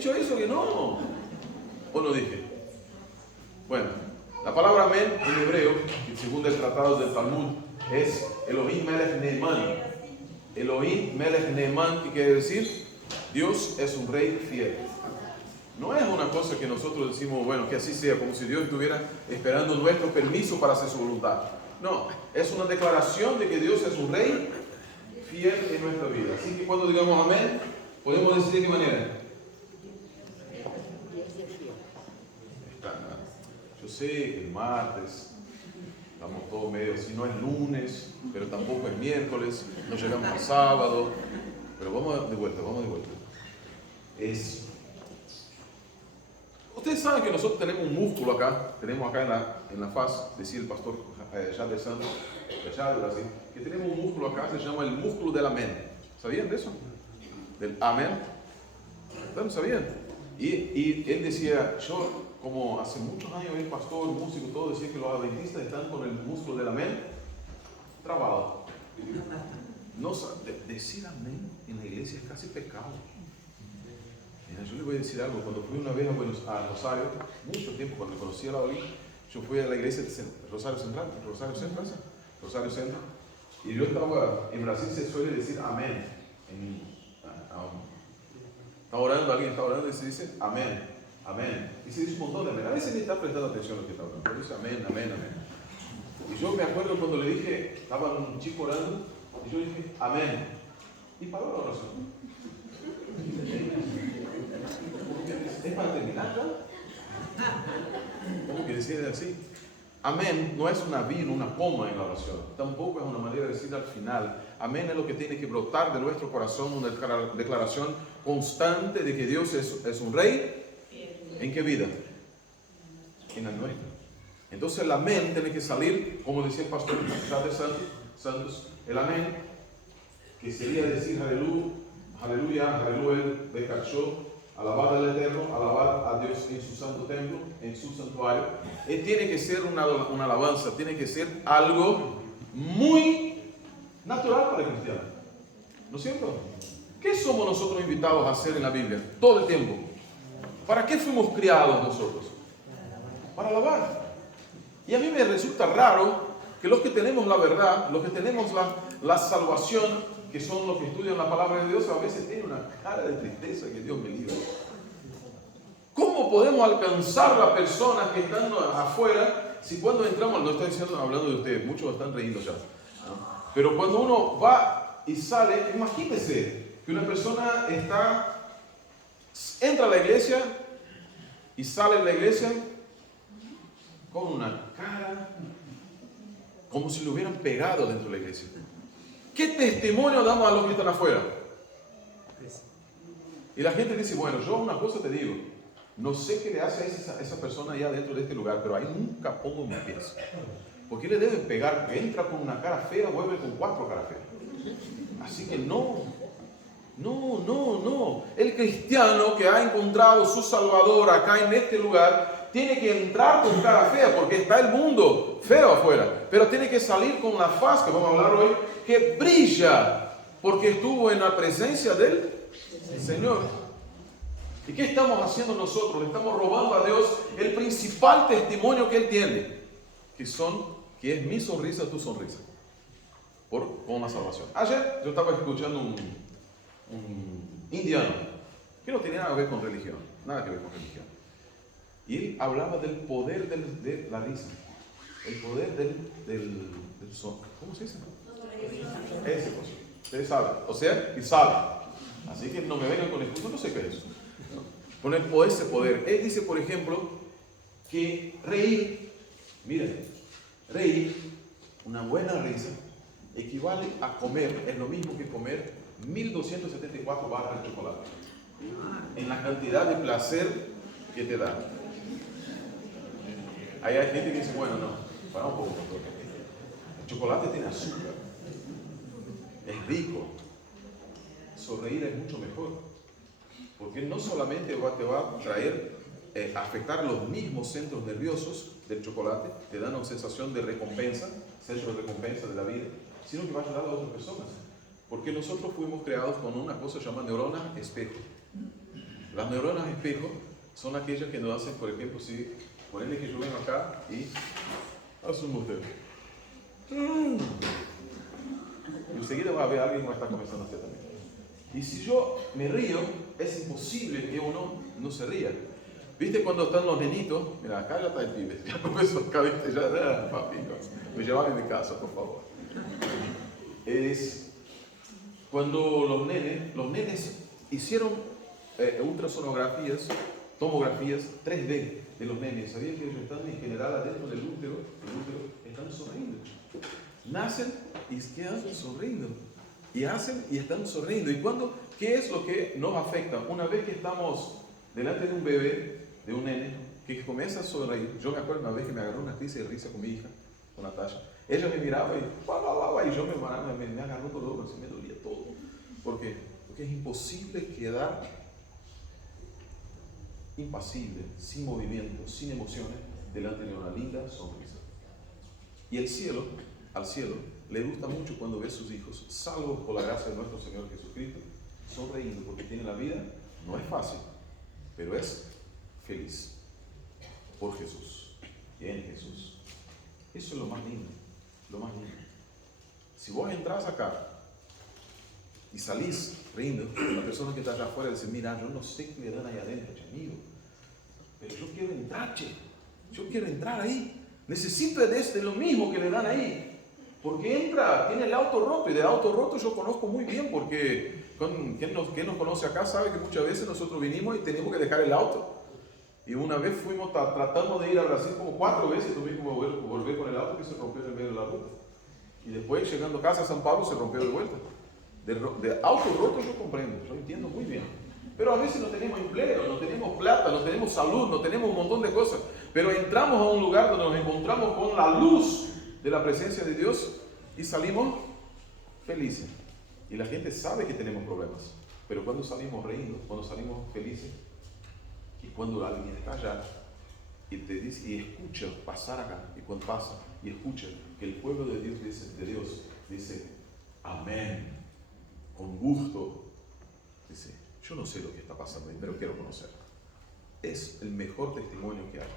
dicho eso que no. ¿O no dije? Bueno, la palabra amén en hebreo, que según el tratado del Talmud, es Elohim Melech Neeman. Elohim Melech Neeman, ¿qué quiere decir? Dios es un rey fiel. No es una cosa que nosotros decimos, bueno, que así sea, como si Dios estuviera esperando nuestro permiso para hacer su voluntad. No, es una declaración de que Dios es un rey fiel en nuestra vida. Así que cuando digamos amén, podemos decir de qué manera. Yo sé que el martes estamos todos medio, si no es lunes, pero tampoco es miércoles, no llegamos al sábado, pero vamos de vuelta. Ustedes saben que nosotros tenemos un músculo acá, tenemos acá en la faz, decía el pastor Jade Santos, de allá de Brasil, que tenemos un músculo acá, se llama el músculo del amén. ¿Sabían de eso? Del amén. ¿Ustedes sabían? Y él decía, yo como hace muchos años el pastor, el músico, todo decía que los adventistas están con el músculo del amén trabado. No, decir amén en la iglesia es casi pecado. Mira, yo le voy a decir algo, cuando fui una vez a Rosario, mucho tiempo, cuando conocí a la Oli, yo fui a la iglesia de Rosario Central, Rosario Centro, y yo estaba, en Brasil se suele decir amén. Está orando, alguien está orando y se dice amén, amén. Y se dice un montón de amén. A veces ni está prestando atención a lo que está orando, pero dice amén, amén, amén. Y yo me acuerdo cuando le dije, estaba un chico orando, y yo dije amén. Y paró la oración. ¿Es para terminar ya? ¿Cómo que decir así? Amén no es una virus, una coma en la oración. Tampoco es una manera de decir al final. Amén es lo que tiene que brotar de nuestro corazón, una declaración constante de que Dios es un rey. ¿En qué vida? En la nuestra. Entonces el amén tiene que salir, como decía el pastor Jade Santos, el amén, que sería decir aleluya, aleluya, becachó, alabar al Eterno, alabar a Dios en su santo templo, en su santuario. Tiene que ser una alabanza, tiene que ser algo muy natural para el cristiano. ¿No es cierto? ¿Qué somos nosotros invitados a hacer en la Biblia? Todo el tiempo. ¿Para qué fuimos criados nosotros? Para alabar. Y a mí me resulta raro que los que tenemos la verdad, los que tenemos la salvación, que son los que estudian la palabra de Dios, a veces tienen una cara de tristeza, que Dios me libre. ¿Cómo podemos alcanzar las personas que están afuera si cuando entramos, no estoy diciendo, hablando de ustedes, muchos están riendo ya, ¿no? Pero cuando uno va y sale, imagínese que una persona entra a la iglesia y sale de la iglesia con una cara como si lo hubieran pegado dentro de la iglesia. ¿Qué testimonio damos a los que están afuera? Y la gente dice, bueno, yo una cosa te digo, no sé qué le hace a esa persona allá dentro de este lugar, pero ahí nunca pongo mis pies. ¿Por qué le deben pegar? Que entra con una cara fea, vuelve con 4 caras feas. Así que no. El cristiano que ha encontrado su Salvador acá en este lugar, tiene que entrar con cara fea, porque está el mundo feo afuera, pero tiene que salir con la faz, que vamos a hablar hoy, que brilla, porque estuvo en la presencia del Señor. ¿Y qué estamos haciendo nosotros? Le estamos robando a Dios el principal testimonio que Él tiene, que es mi sonrisa, tu sonrisa, con la salvación. Ayer yo estaba escuchando un indiano, que no tenía nada que ver con religión, y él hablaba del poder de la risa, el poder del son. ¿Cómo se dice? Ese cosa. Ustedes saben, o sea, y saben. Así que no me vengan con esto, no sé qué es eso. Con ese poder. Él dice, por ejemplo, que reír, miren, reír, una buena risa, equivale a comer, es lo mismo que comer 1274 barras de chocolate. En la cantidad de placer que te da. Ahí hay gente que dice, bueno, no, para un poco. El chocolate tiene azúcar, es rico. Sonreír es mucho mejor, porque no solamente te va a traer, afectar los mismos centros nerviosos del chocolate, te dan una sensación de recompensa, centro de recompensa de la vida, sino que va a ayudar a otras personas, porque nosotros fuimos creados con una cosa llamada neurona espejo. Las neuronas espejo son aquellas que nos hacen, por ejemplo, si ponele que yo vengo acá y asumo usted. Y enseguida va a haber alguien que va a estar comenzando a hacer también. Y si yo me río, es imposible que uno no se ría. ¿Viste cuando están los nenitos? Mira, acá ya está el pibe. Ya comenzó acá, ¿viste? Ya, papi, me llevan de mi casa, por favor. Es cuando los nenes hicieron ultrasonografías, tomografías 3D de los nenes. ¿Sabían que ellos están en general adentro del útero? Están sonriendo. Nacen y quedan sonriendo. Y hacen y están sonriendo. ¿Y cuándo? ¿Qué es lo que nos afecta? Una vez que estamos delante de un bebé, de un nene, que comienza a sonreír. Yo me acuerdo una vez que me agarró una crisis de risa con mi hija, con Natasha. Ella me miraba y yo me agarró todo, así me dolía todo. ¿Por qué? Porque es imposible quedar impasible, sin movimiento, sin emociones, delante de una linda sonrisa. Y al cielo le gusta mucho cuando ve a sus hijos, salvo por la gracia de nuestro Señor Jesucristo, sonriendo, porque tiene la vida, no es fácil, pero es feliz por Jesús y en Jesús. Eso es lo más lindo, lo más lindo. Si vos entras acá y salís riendo, la persona que está allá afuera dice, mira, yo no sé qué le dan ahí adentro, amigo, pero yo quiero entrar, yo quiero entrar ahí, necesito de lo mismo que le dan ahí. Porque entra, tiene el auto roto, y de auto roto yo conozco muy bien, porque quien nos conoce acá sabe que muchas veces nosotros vinimos y tenemos que dejar el auto. Y una vez fuimos tratando de ir a Brasil como 4 veces, tuvimos que volver con el auto que se rompió en medio de la ruta. Y después, llegando a casa a San Pablo, se rompió de vuelta. De auto roto yo comprendo, yo entiendo muy bien. Pero a veces no tenemos empleo, no tenemos plata, no tenemos salud, no tenemos un montón de cosas. Pero entramos a un lugar donde nos encontramos con la luz de la presencia de Dios y salimos felices. Y la gente sabe que tenemos problemas, pero cuando salimos riendo, cuando salimos felices, y cuando alguien está allá y te dice y escucha pasar acá, y cuando pasa y escucha que el pueblo de Dios dice amén, con gusto, dice, yo no sé lo que está pasando ahí, pero quiero conocer. Es el mejor testimonio que hay.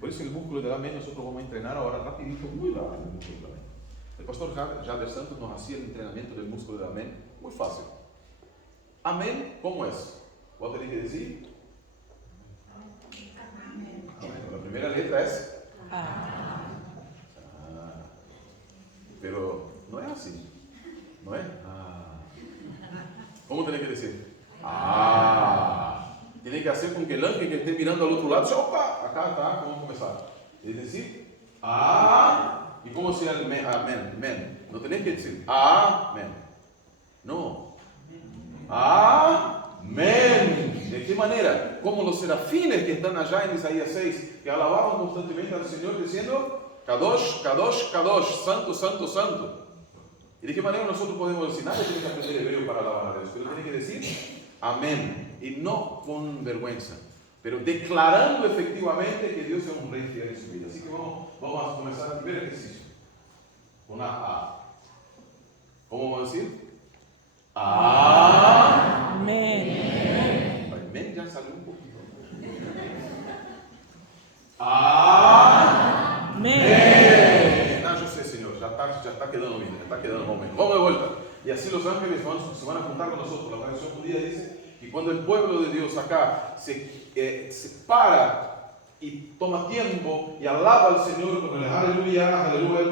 Por eso el músculo del amén nosotros vamos a entrenar ahora rapidito, muy rápido el músculo del amén. El pastor Jader Santos nos hacía el entrenamiento del músculo del amén, muy fácil. Amén, ¿cómo es? Vos tenés que decir amén. La primera letra es pero no es así, no es ¿Cómo tenés que decir? Tiene que hacer con que el ángel que esté mirando al otro lado, ¡opa! Acá está, vamos a comenzar. Es decir, ¿y cómo se llama amén? No tenés que decir amén. No. Amén. ¿De qué manera? Como los serafines que están allá en Isaías 6, que alababan constantemente al Señor diciendo, Kadosh, Kadosh, Kadosh, Santo, Santo, Santo. ¿Y de qué manera nosotros podemos decir? Nadie tiene que aprender hebreo para alabar a Dios, pero tiene que decir amén. Y no con vergüenza, pero declarando efectivamente que Dios es un rey fiel en su vida. Así que vamos a comenzar el primer ejercicio. Con A. ¿Cómo vamos a decir? Amén. Amén ya salió un poquito. Amén. No, yo sé, Señor, ya está quedando bien, ya está quedando momento. Vamos de vuelta. Y así los ángeles se van a juntar con nosotros. La tradición judía dice que cuando el pueblo de Dios acá se para y toma tiempo y alaba al Señor con el aleluya, aleluya,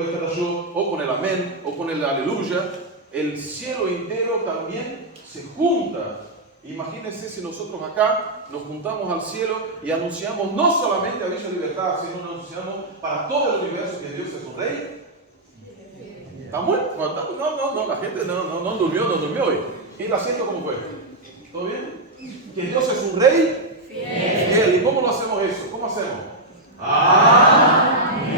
o con el amén, o con el aleluya, el cielo entero también se junta. Imagínense si nosotros acá nos juntamos al cielo y anunciamos no solamente a Villa Libertad, sino anunciamos para todo el universo que Dios es un rey. ¿Está muerto? No, la gente no durmió hoy. ¿Y el asiento cómo fue? ¿Todo bien? Que Dios es un rey fiel. ¿Y cómo lo hacemos eso? ¿Cómo hacemos? Amén.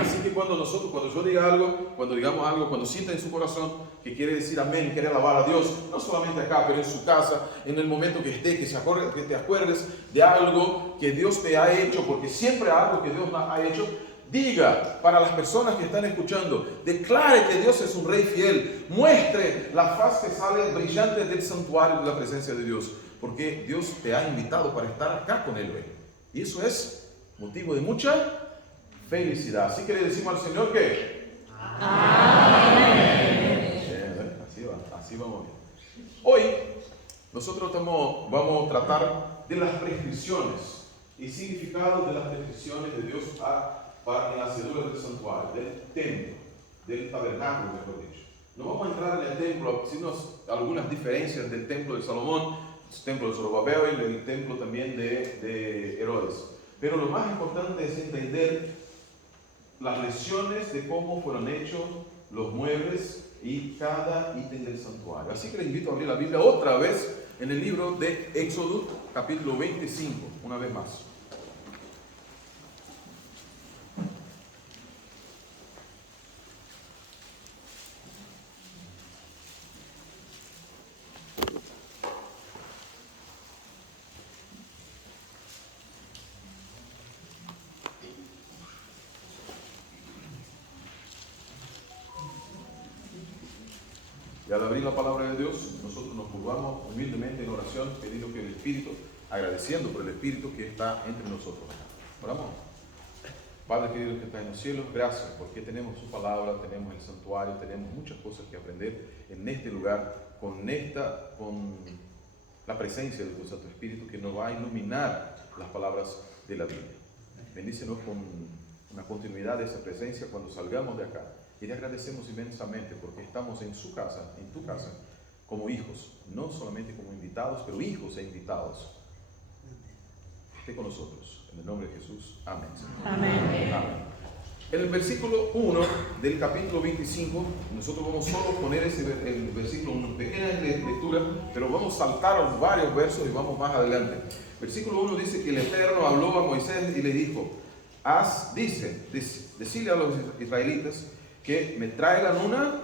Así que cuando yo diga algo, cuando digamos algo, cuando sienta en su corazón que quiere decir amén, quiere alabar a Dios, no solamente acá, pero en su casa, en el momento que esté, que te acuerdes de algo que Dios te ha hecho, porque siempre algo que Dios ha hecho, diga para las personas que están escuchando, declare que Dios es un rey fiel, muestre la faz que sale brillante del santuario de la presencia de Dios, porque Dios te ha invitado para estar acá con Él hoy. Y eso es motivo de mucha felicidad. Así que le decimos al Señor que amén. Así vamos bien. Hoy nosotros vamos a tratar de las prescripciones y significados de las prescripciones de Dios para en las cedulas del santuario, del templo, del tabernáculo, mejor dicho. No vamos a entrar en el templo, sino algunas diferencias del templo de Salomón, el templo de Zorobabel y el templo también de Herodes. Pero lo más importante es entender las lecciones de cómo fueron hechos los muebles y cada ítem del santuario. Así que les invito a abrir la Biblia otra vez en el libro de Éxodo, capítulo 25, una vez más. Y al abrir la palabra de Dios, nosotros nos curvamos humildemente en oración, pidiendo que el Espíritu, agradeciendo por el Espíritu que está entre nosotros. Oramos. Padre querido que está en los cielos, gracias porque tenemos su palabra, tenemos el santuario, tenemos muchas cosas que aprender en este lugar, con la presencia de tu Santo Espíritu que nos va a iluminar las palabras de la Biblia. Bendícenos con una continuidad de esa presencia cuando salgamos de acá. Y le agradecemos inmensamente porque estamos en su casa, en tu casa, como hijos, no solamente como invitados, pero hijos e invitados. Esté con nosotros, en el nombre de Jesús. Amén. Amén. Amén. En el versículo 1 del capítulo 25, nosotros vamos solo a poner el versículo, una pequeña lectura, pero vamos a saltar varios versos y vamos más adelante. Versículo 1 dice que el Eterno habló a Moisés y le dijo, decile a los israelitas que me traigan una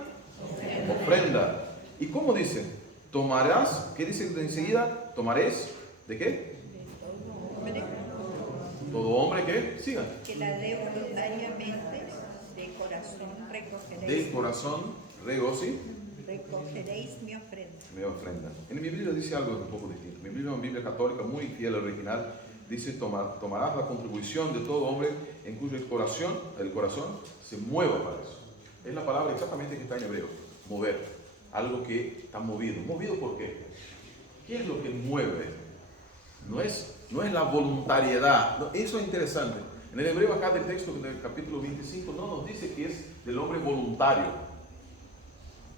ofrenda. ¿Y cómo dice? Tomarás, ¿qué dice enseguida? Tomaréis, ¿de qué? Todo hombre que siga. Que la dé voluntariamente, de corazón recogeréis. De corazón recogeréis mi ofrenda. Mi ofrenda. En mi Biblia dice algo un poco distinto. Mi Biblia es una Biblia católica muy fiel al original. Dice, tomarás la contribución de todo hombre en cuyo el corazón se mueva para eso. Es la palabra exactamente que está en hebreo, mover, algo que está movido. ¿Movido por qué? ¿Qué es lo que mueve? No es la voluntariedad, no, eso es interesante. En el hebreo acá del texto del capítulo 25 no nos dice que es del hombre voluntario.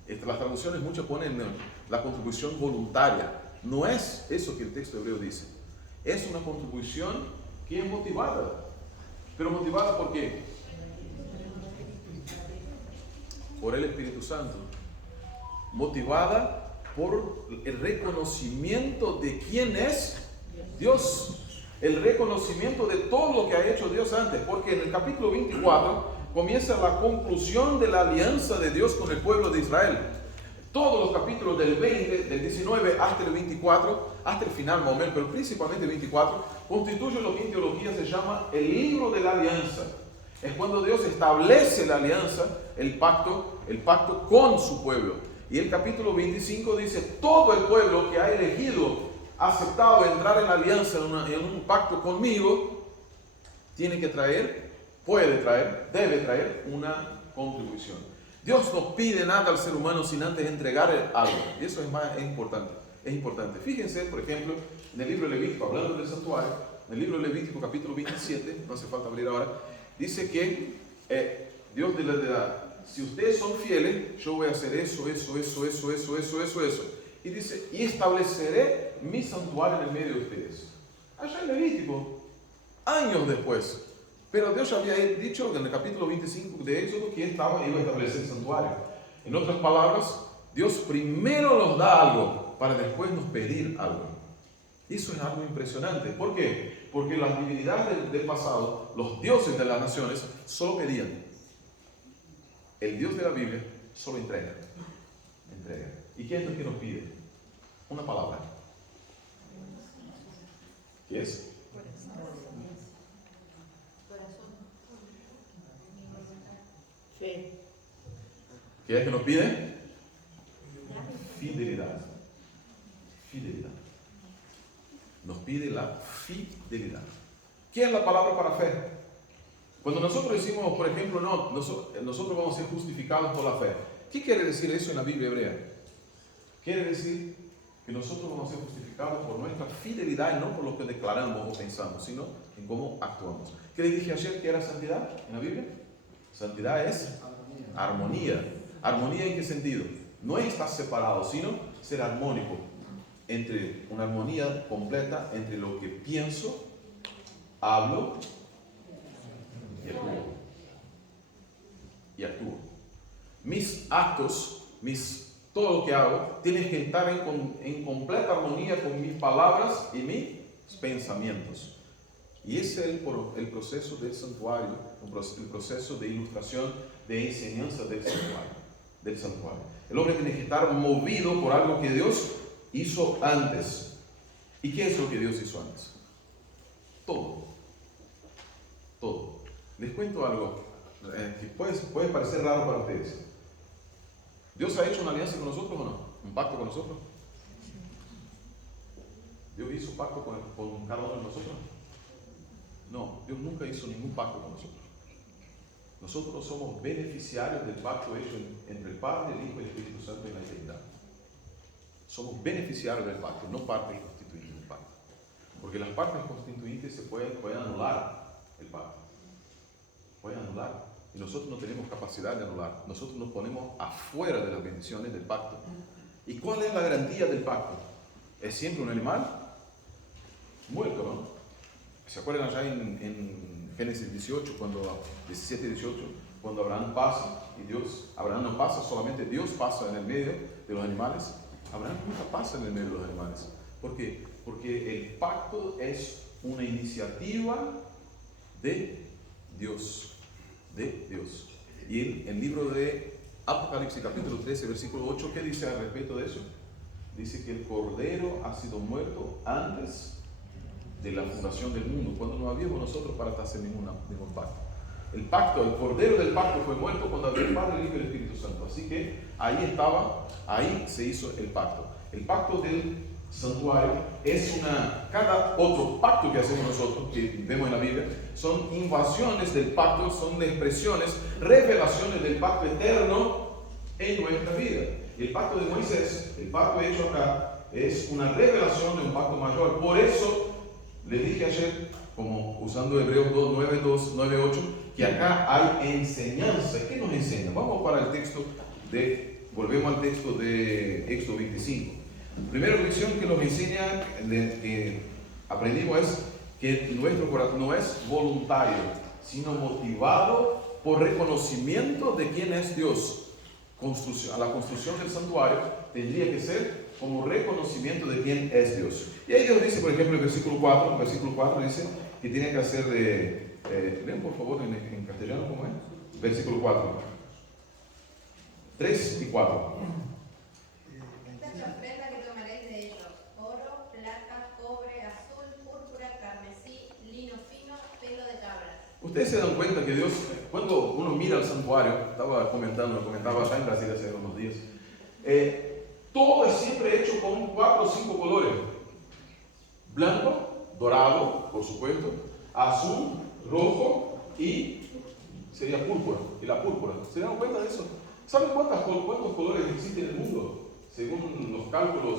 Las traducciones muchas ponen la contribución voluntaria. No es eso que el texto hebreo dice. Es una contribución que es motivada. ¿Pero motivada por qué? Por el Espíritu Santo, motivada por el reconocimiento de quién es Dios, el reconocimiento de todo lo que ha hecho Dios antes, porque en el capítulo 24 comienza la conclusión de la alianza de Dios con el pueblo de Israel. Todos los capítulos del 20, del 19 hasta el 24, hasta el final momento, pero principalmente el 24, constituye lo que en teología se llama el libro de la alianza. Es cuando Dios establece la alianza, el pacto con su pueblo. Y el capítulo 25 dice, todo el pueblo que ha elegido, aceptado entrar en la alianza, en un pacto conmigo, tiene que traer, debe traer una contribución. Dios no pide nada al ser humano sin antes entregar algo. Y eso es importante. Es importante. Fíjense, por ejemplo, en el libro de Levítico, hablando del santuario, en el libro de Levítico, capítulo 27, no hace falta abrir ahora, dice que Dios si ustedes son fieles, yo voy a hacer eso. Y dice, y estableceré mi santuario en el medio de ustedes. Allá en Levítico, años después. Pero Dios ya había dicho en el capítulo 25 de Éxodo que iba a establecer el santuario. En otras palabras, Dios primero nos da algo para después nos pedir algo. Y eso es algo impresionante. ¿Por qué? Porque las divinidades del pasado, los dioses de las naciones, solo pedían. El Dios de la Biblia solo entrega. ¿Y qué es lo que nos pide? Una palabra. ¿Qué es? ¿Qué es que nos pide? Fidelidad. Fidelidad. Nos pide la fidelidad. ¿Qué es la palabra para fe? Cuando nosotros decimos, por ejemplo, no, nosotros vamos a ser justificados por la fe. ¿Qué quiere decir eso en la Biblia hebrea? Quiere decir que nosotros vamos a ser justificados por nuestra fidelidad y no por lo que declaramos o pensamos, sino en cómo actuamos. ¿Qué le dije ayer que era santidad en la Biblia? Santidad es armonía. ¿Armonía en qué sentido? No es estar separado, sino ser armónico. Entre una armonía completa entre lo que pienso, hablo y actúo. Mis actos, todo lo que hago, tiene que estar en completa armonía con mis palabras y mis pensamientos. Y ese es el proceso del santuario, el proceso de ilustración, de enseñanza del santuario. El hombre tiene que estar movido por algo que Dios hizo antes. ¿Y qué es lo que Dios hizo antes? Todo. Les cuento algo que puede parecer raro para ustedes. ¿Dios ha hecho una alianza con nosotros o no? ¿Un pacto con nosotros? ¿Dios hizo un pacto con cada uno de nosotros? No, Dios nunca hizo ningún pacto con nosotros. Nosotros somos beneficiarios del pacto hecho entre el Padre, el Hijo y el Espíritu Santo en la eternidad. Somos beneficiarios del pacto, no partes constituyentes del pacto. Porque las partes constituyentes se pueden anular el pacto. Pueden anular. Y nosotros no tenemos capacidad de anular. Nosotros nos ponemos afuera de las bendiciones del pacto. ¿Y cuál es la garantía del pacto? ¿Es siempre un animal? Muerto, ¿no? ¿Se acuerdan allá en Génesis 18, 17 y 18, cuando Abraham pasa y Abraham no pasa, solamente Dios pasa en el medio de los animales? Abraham nunca pasa en el medio de los animales. ¿Por qué? Porque el pacto es una iniciativa de Dios. Y el libro de Apocalipsis capítulo 13, versículo 8, ¿qué dice al respecto de eso? Dice que el Cordero ha sido muerto antes de la fundación del mundo, cuando no habíamos nosotros para hacer ningún pacto. El Cordero del pacto fue muerto cuando había el Padre, el Hijo y el Espíritu Santo. Así que ahí se hizo el pacto. El pacto del santuario es cada otro pacto que hacemos nosotros, que vemos en la Biblia, son invasiones del pacto, son expresiones, revelaciones del pacto eterno en nuestra vida. El pacto de Moisés, el pacto hecho acá, es una revelación de un pacto mayor. Por eso les dije ayer, como usando Hebreos 9:8, que acá hay enseñanza. ¿Qué nos enseña? Vamos para el texto volvemos al texto de Éxodo 25. La primera lección que nos enseña, que aprendimos, es que nuestro corazón no es voluntario, sino motivado por reconocimiento de quién es Dios. A la construcción del santuario tendría que ser como reconocimiento de quién es Dios. Y ahí Dios dice, por ejemplo, en el versículo 4 dice que tiene que hacer lean por favor en castellano, ¿cómo es? Versículo 4. 3 y 4. Esta es la ofrenda que tomaréis de ellos: oro, plata, cobre, azul, púrpura, carmesí, lino fino, pelo de cabra. Ustedes se dan cuenta que Dios, cuando uno mira al santuario, lo comentaba allá en Brasil hace unos días, todo es siempre hecho con 4 o 5 colores: blanco, dorado, por supuesto, azul, rojo y sería púrpura. Y la púrpura, ¿se dan cuenta de eso? ¿Saben cuántos colores existen en el mundo? Según los cálculos,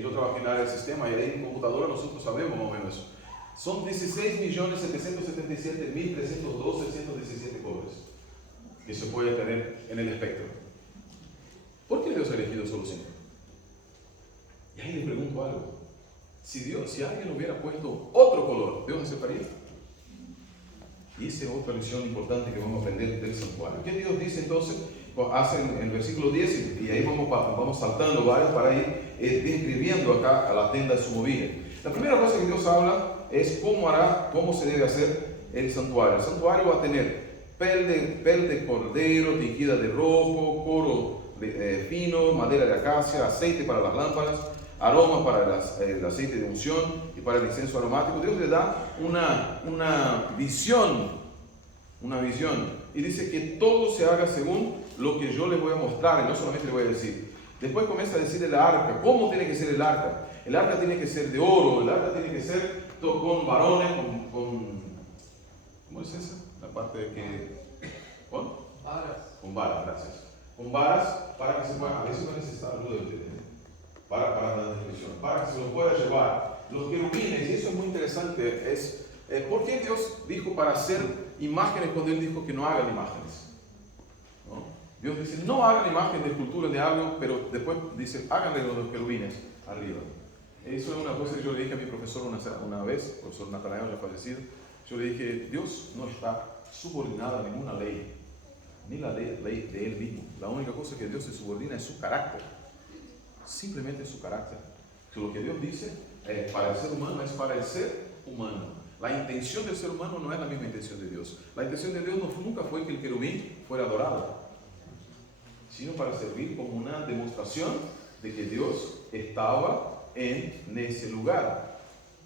yo trabajo en el área de sistema y ahí en computadora nosotros sabemos más o menos eso. Son 16.777.312 colores que se puede tener en el espectro. ¿Por qué Dios ha elegido solo 5? Y ahí le pregunto algo. Si alguien hubiera puesto otro color, ¿Dios aceptaría? Y esa es otra lección importante que vamos a aprender del santuario. ¿Qué Dios dice entonces? Hace en el versículo 10, y ahí vamos saltando varios para ir describiendo acá a la tienda de su movida. La primera cosa que Dios habla es cómo se debe hacer el santuario. El santuario va a tener pel de cordero, tejida de rojo, coro fino, madera de acacia, aceite para las lámparas, aroma para el aceite de unción y para el incienso aromático. Dios le da una visión y dice que todo se haga según lo que yo les voy a mostrar, y no solamente les voy a decir. Después comienza a decir el arca. ¿Cómo tiene que ser el arca? El arca tiene que ser de oro, el arca tiene que ser con varones, ¿cómo es esa? La parte de que... ¿Con? Varas. Con varas, gracias. Con varas para que se pueda... A veces no necesita ayuda de ustedes, para la descripción, para que se lo pueda llevar. Los querubines, y eso es muy interesante, es ¿por qué Dios dijo para hacer imágenes cuando Él dijo que no hagan imágenes? ¿No? Dios dice, no hagan imagen de escultura de algo, pero después dice, háganle los querubines arriba. Eso es una cosa que yo le dije a mi profesor una vez, el profesor Natanael ya fallecido. Yo le dije, Dios no está subordinado a ninguna ley, ni la ley de Él mismo. La única cosa que Dios se subordina es su carácter, simplemente su carácter. Que lo que Dios dice para el ser humano es para el ser humano. La intención del ser humano no es la misma intención de Dios. La intención de Dios nunca fue que el querubín fuera adorado, sino para servir como una demostración de que Dios estaba en ese lugar,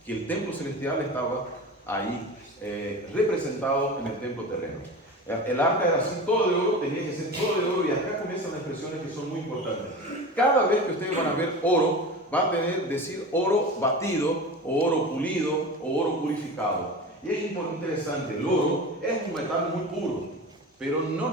que el templo celestial estaba ahí, representado en el templo terreno. El arca era así, todo de oro, tenía que ser todo de oro, y acá comienzan las expresiones que son muy importantes. Cada vez que ustedes van a ver oro, va a decir oro batido, o oro pulido, o oro purificado. Y es interesante, el oro es un metal muy puro, pero no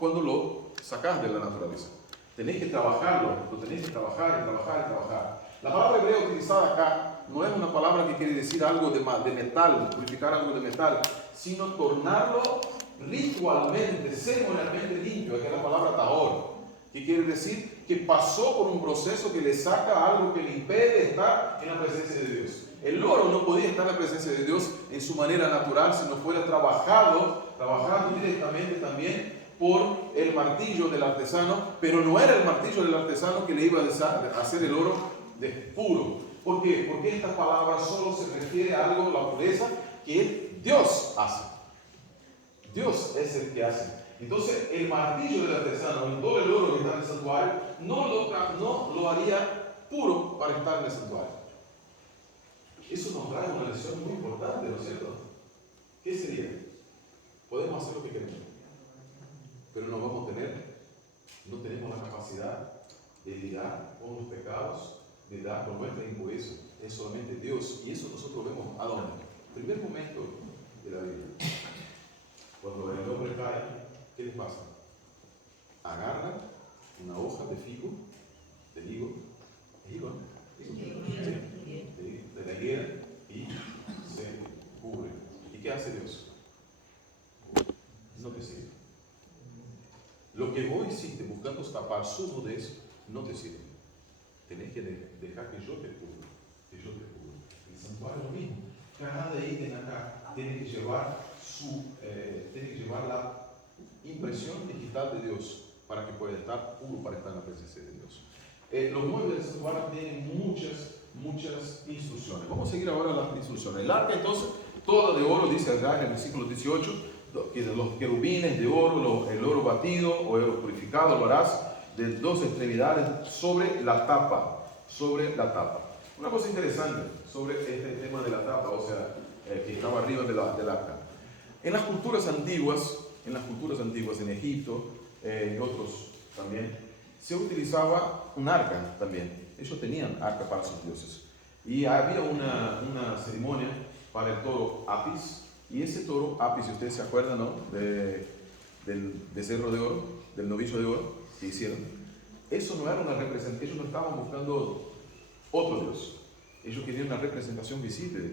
cuando lo sacás de la naturaleza. Tenéis que trabajarlo, lo tenéis que trabajar y trabajar y trabajar. La palabra hebrea utilizada acá no es una palabra que quiere decir algo de metal, purificar algo de metal, sino tornarlo ritualmente, ceremonialmente limpio. Aquí es la palabra tahor, que quiere decir que pasó por un proceso que le saca algo que le impede estar en la presencia de Dios. El oro no podía estar en la presencia de Dios en su manera natural, si no fuera trabajado directamente también por el martillo del artesano, pero no era el martillo del artesano que le iba a hacer el oro de puro. ¿Por qué? Porque esta palabra solo se refiere a algo, la pureza, que Dios hace. Dios es el que hace. Entonces, el martillo del artesano, todo el oro que está en el santuario, no lo haría puro para estar en el santuario. Eso nos trae una lección muy importante, ¿no es cierto? ¿Qué sería? Podemos hacer lo que queremos, pero no tenemos la capacidad de lidiar con los pecados, de lidiar con nuestra impureza. Es solamente Dios, y eso nosotros vemos a dónde. Primer momento de la Biblia, cuando el hombre cae, ¿qué les pasa? Agarra una hoja de higo, de la higuera, y se cubre. ¿Y qué hace Dios? No te sirve. Lo que vos hiciste buscando tapar su nudez no te sirve. Tenés que dejar que yo te cubra. El santuario es lo mismo. Cada ítem acá tiene que llevar la impresión digital de Dios para que pueda estar puro, para estar en la presencia de Dios. Los muebles del santuario tienen muchas instrucciones. Vamos a seguir ahora las instrucciones. El arca, entonces, toda de oro, dice acá en el versículo 18, que los querubines de oro, el oro batido o oro purificado, lo harás de 2 extremidades sobre la tapa. Una cosa interesante sobre este tema de la tapa, o sea, que estaba arriba del arca. En las culturas antiguas, en Egipto, y otros también, se utilizaba un arca también. Ellos tenían arca para sus dioses. Y había una ceremonia para el toro Apis. Y ese toro Apis, si ustedes se acuerdan, ¿no? Del becerro de oro, del novillo de oro que hicieron. Eso no era una representación. Ellos no estaban buscando otro Dios. Ellos querían una representación visible de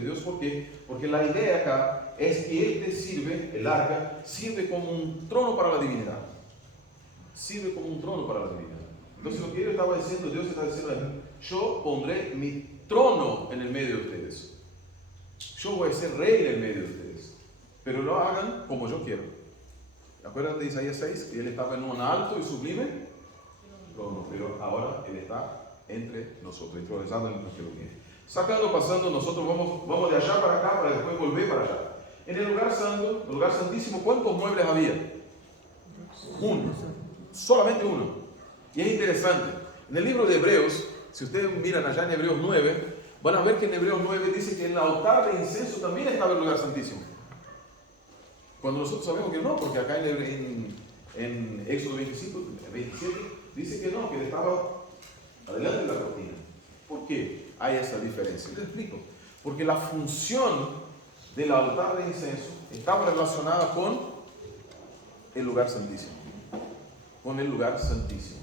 Dios. ¿Por qué? Porque la idea acá es que el arca sirve como un trono para la divinidad. Entonces lo que Dios estaba diciendo, yo pondré mi trono en el medio de ustedes. Yo voy a ser rey en el medio de ustedes. Pero lo hagan como yo quiero. ¿Acuerdan de Isaías 6? Que él estaba en un alto y sublime trono, pero ahora él está entre nosotros, entronizzado en nuestro querubín. Pasando, nosotros vamos de allá para acá para después volver para allá. En el lugar santo, el lugar santísimo, ¿cuántos muebles había? Uno, solamente uno. Y es interesante, en el libro de Hebreos, si ustedes miran allá en Hebreos 9, van a ver que en Hebreos 9 dice que en el altar de incienso también estaba el lugar santísimo. Cuando nosotros sabemos que no, porque acá en Éxodo 25, 27 dice que no, que él estaba adelante de la cortina. ¿Por qué hay esa diferencia? Les explico. Porque la función del altar de incienso estaba relacionada con el lugar santísimo. Con el lugar santísimo.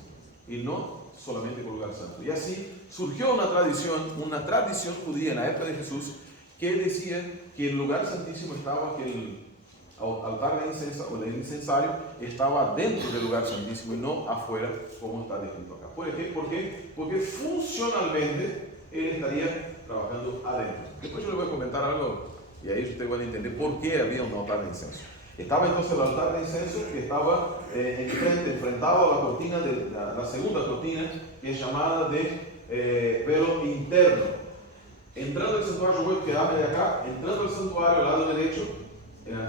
Y no solamente con el lugar santo. Y así surgió una tradición judía en la época de Jesús, que decía que el lugar santísimo estaba, que el altar de incienso o el incensario estaba dentro del lugar santísimo y no afuera, como está descrito acá. ¿Por qué? Porque funcionalmente él estaría trabajando adentro. Después yo le voy a comentar algo y ahí ustedes van a entender por qué había un altar de incienso. Estaba entonces el altar de incienso que estaba enfrentado a la cortina, la segunda cortina, que es llamada de velo interno. Entrando al santuario, yo voy a quedarme de acá, entrando al santuario al lado derecho,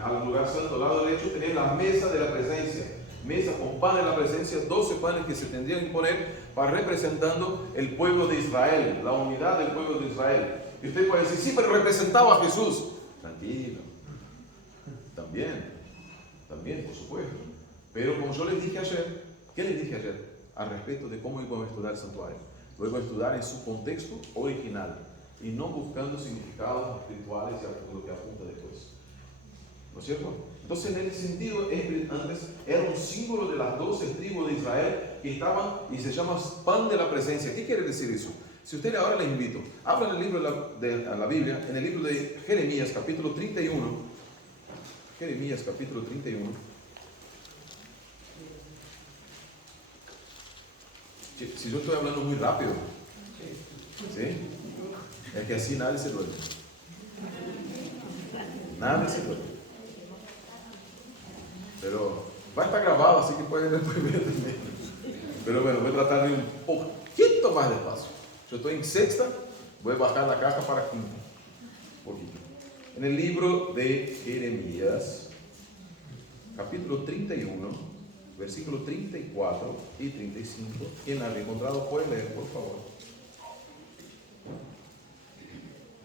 al lugar santo al lado derecho, tenés la mesa de la presencia. Mesa con pan de la presencia, 12 panes que se tendrían que poner para representando el pueblo de Israel, la unidad del pueblo de Israel. Y usted puede decir, sí, pero representaba a Jesús. Tranquilo. También, por supuesto. Pero como yo les dije ayer, ¿qué les dije ayer? Al respecto de cómo íbamos a estudiar el santuario. Lo íbamos a estudiar en su contexto original y no buscando significados espirituales y a lo que apunta después. ¿No es cierto? Entonces, en ese sentido, antes era un símbolo de las 12 tribus de Israel que estaban y se llama pan de la presencia. ¿Qué quiere decir eso? Si usted ahora le invito, abra el libro de la Biblia, en el libro de Jeremías, capítulo 31. Jeremías, capítulo 31. Si yo estoy hablando muy rápido, ¿sí? Es que así nadie se duerme. Nadie se duerme. Pero va a estar grabado, así que pueden después ver también. Pero bueno, voy a tratar de ir un poquito más despacio. Yo estoy en sexta, voy a bajar la caja para quinta. Un poquito. En el libro de Jeremías, capítulo 31, versículos 34 y 35. ¿Quién ha encontrado puede leer, por favor?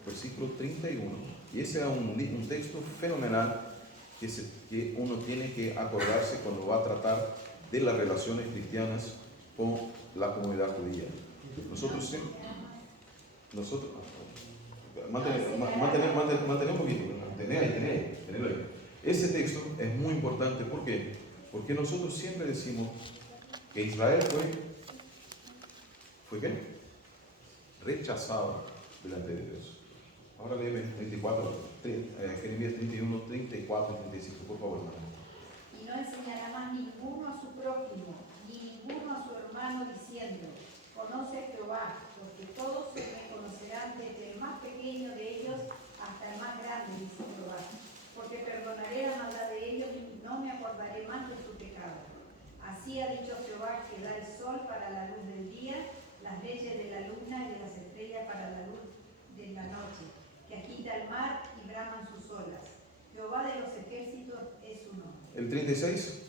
Versículo 31. Y ese es un texto fenomenal que uno tiene que acordarse cuando va a tratar de las relaciones cristianas con la comunidad judía. Mantener un poquito, tenerlo ahí. Ese texto es muy importante, ¿por qué? Porque nosotros siempre decimos que Israel fue ¿qué? Rechazado delante de Dios. Ahora lee Jeremías 31, 34 y 35, por favor, hermano. Y no enseñará más ninguno a su prójimo, ni ninguno a su hermano, diciendo, conoce a Jehová, porque todos se reconocerán desde el más pequeño de ellos hasta el más grande, dice Jehová. Porque perdonaré la maldad de ellos y no me acordaré más de su pecado. Así ha dicho Jehová, que da el sol para la luz del día, las leyes de la luna y de las estrellas para la luz de la noche, que agita el mar y braman sus olas. Jehová de los ejércitos es su nombre. El 36.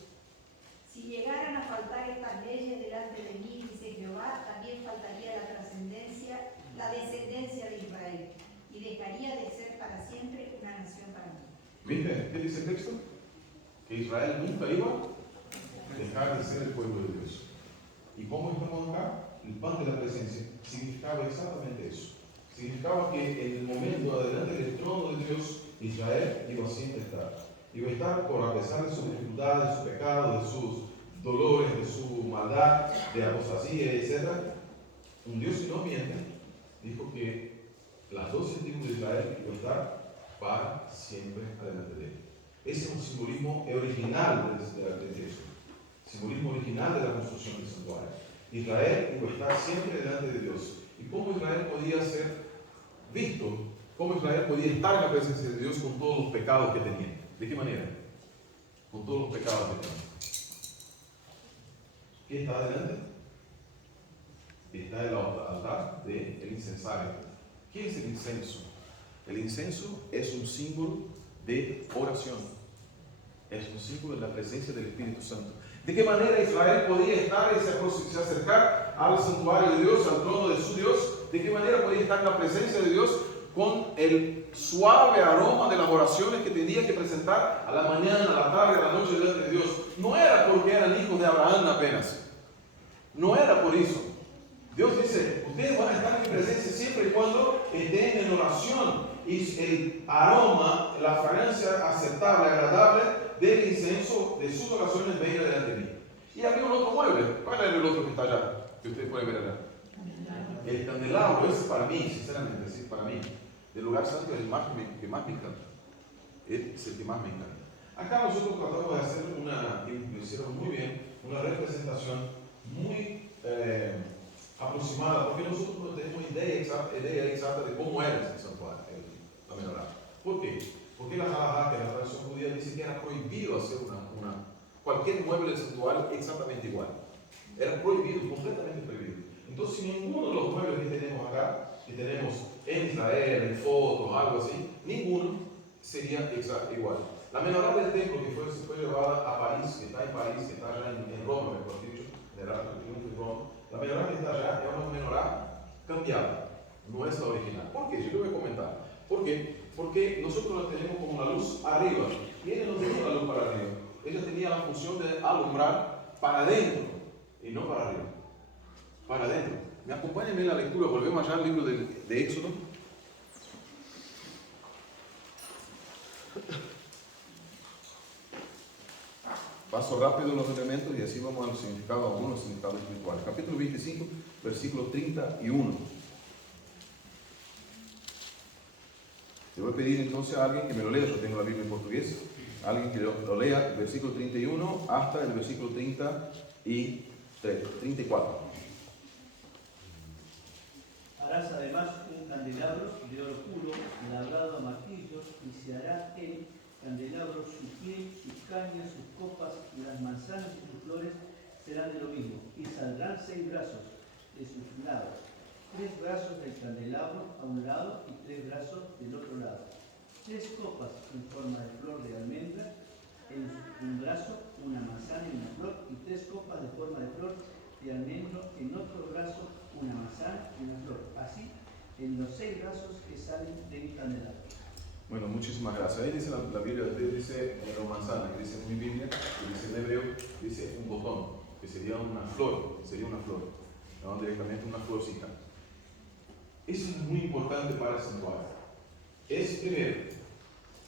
Si llegaran a faltar estas leyes delante de mí, dice Jehová, también faltaría la descendencia de Israel, y dejaría de ser para siempre una nación para mí. ¿Viste? ¿Qué dice el texto? Que Israel nunca iba a dejar de ser el pueblo de Dios. ¿Y cómo estamos acá? El pan de la presencia significaba exactamente eso. Significaba que en el momento adelante del trono de Dios, Israel iba siempre a estar. Iba a estar por a pesar de sus dificultades, de su pecado, de sus dolores, de su maldad, de apostasía, etc. Un Dios que no miente dijo que las 12 tribus de Israel iban a estar para siempre adelante de él. Ese es un simbolismo original de eso. Simbolismo original de la construcción del santuario. Israel iba a estar siempre delante de Dios. ¿Y cómo Israel podía ser visto? ¿Cómo Israel podía estar en la presencia de Dios con todos los pecados que tenía? ¿De qué manera? Con todos los pecados que tenía. ¿Qué está adelante? Está el altar del incensario. ¿Qué es el incienso? El incienso es un símbolo de oración. Es un símbolo de la presencia del Espíritu Santo. ¿De qué manera Israel podía estar y se acercar al santuario de Dios, al trono de su Dios? ¿De qué manera podía estar en la presencia de Dios? con el suave aroma de las oraciones que tenía que presentar a la mañana, a la tarde, a la noche delante de Dios. No era porque eran hijos de Abraham apenas. No era por eso. Dios dice, ustedes van a estar en mi presencia siempre y cuando estén en oración. Y el aroma, la fragancia aceptable, agradable del incenso de sus oraciones venga delante de mí. Y había un otro mueble. ¿Cuál era el otro que está allá? Que ustedes pueden ver allá. El candelabro es para mí, sinceramente, sí, para mí. El lugar santo es el que más me encanta. Es el que más me encanta. Acá nosotros tratamos de hacer y lo hicieron muy bien, una representación muy aproximada, porque nosotros no tenemos idea exacta de cómo era el santuario, la menorá. ¿Por qué? Porque la halajá, que la tradición judía dice que era prohibido hacer cualquier mueble del santuario exactamente igual. Era prohibido, completamente prohibido. Entonces, ninguno de los muebles que tenemos acá, que tenemos en Israel, en fotos, algo así, ninguno sería igual. La menorá del templo que fue llevada a París, que está en París, que está allá en Roma, mejor dicho, en el Arco de Roma, la menorá que está allá es una menorá cambiada, no es la original. ¿Por qué? Yo le voy a comentar. ¿Por qué? Porque nosotros la tenemos como la luz arriba, y ella no tenía la luz para arriba. Ella tenía la función de alumbrar para adentro, y no para arriba. Para adentro. Me acompañen en la lectura, volvemos allá al libro de Éxodo. Paso rápido los elementos y así vamos al significado, a algunos significados espirituales. Capítulo 25, versículo 31. Le voy a pedir entonces a alguien que me lo lea, yo tengo la Biblia en portugués, alguien que lo lea el versículo 31 hasta el versículo 34. Harás además un candelabro de oro puro, labrado a martillos, y se hará el candelabro, su pie, sus cañas, sus copas, y las manzanas y sus flores serán de lo mismo, y saldrán 6 brazos de sus lados, 3 brazos del candelabro a un lado y 3 brazos del otro lado, 3 copas en forma de flor de almendra, en un brazo una manzana y una flor, y 3 copas de forma de flor de almendro, en otro brazo una manzana y una flor, así en los 6 brazos que salen del candelabro. Bueno, muchísimas gracias. Ahí dice la Biblia, dice una manzana, que dice en mi Biblia, que dice en hebreo, dice un botón, que sería una flor, no directamente una florcita. Eso es muy importante para el santuario. Es primero,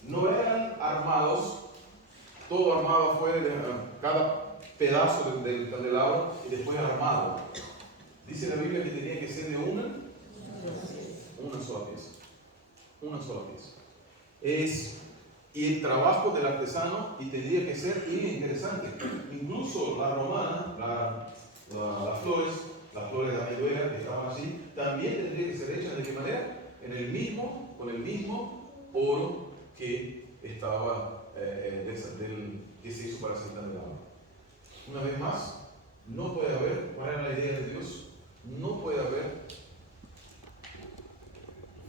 no eran armados, todo armado afuera de cada pedazo del candelabro y después armado. Dice la Biblia que tenía que ser de una sola pieza. Una sola pieza. Y el trabajo del artesano, y tendría que ser interesante. Incluso la romana, las flores de amendoera que estaban así, también tendría que ser hechas de qué manera? Con el mismo oro que estaba que se hizo para hacer el candelabro. Una vez más, no puede haber, ¿cuál era la idea de Dios? No puede haber